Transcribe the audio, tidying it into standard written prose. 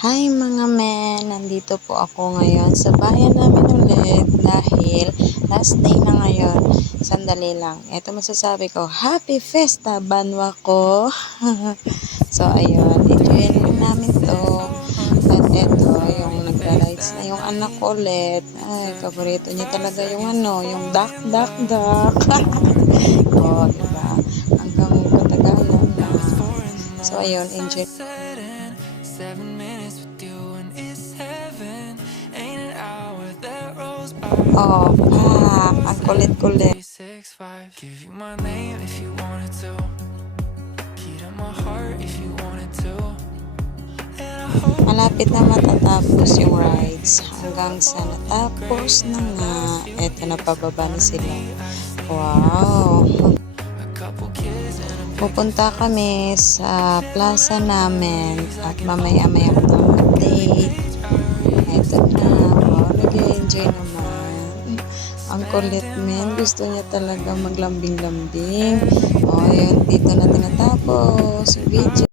Hi mga men! Nandito po ako ngayon sa bayan namin ulit dahil last day na ngayon. Sandali lang. Ito masasabi ko, Happy Festa Banwa ko! So ayun, enjoyin lang namin to. At eto, yung nagra-rides na yung anak ko ulit. Ay, paborito niya talaga yung yung duck, duck, duck. O, diba? Hanggang patagalan na. So ayun, enjoy. 7 minutes with you and it's heaven. Ain't an hour that rolls by. Oh, pak! Ang kulit-kulit. 365. Give you my name if you wanted to. Key to my heart if you wanted to. Malapit na matatapos yung rides. Hanggang sa natapos na nga. Eto na pababa na sila. Wow! A couple kids and a Pupunta kami sa plaza namin at mamaya-maya ko ng update. Eto na. Wow, nag-enjoy naman. Ang kulit men. Gusto niya talaga maglambing-lambing. O, yun. Dito na tinatapos yung video.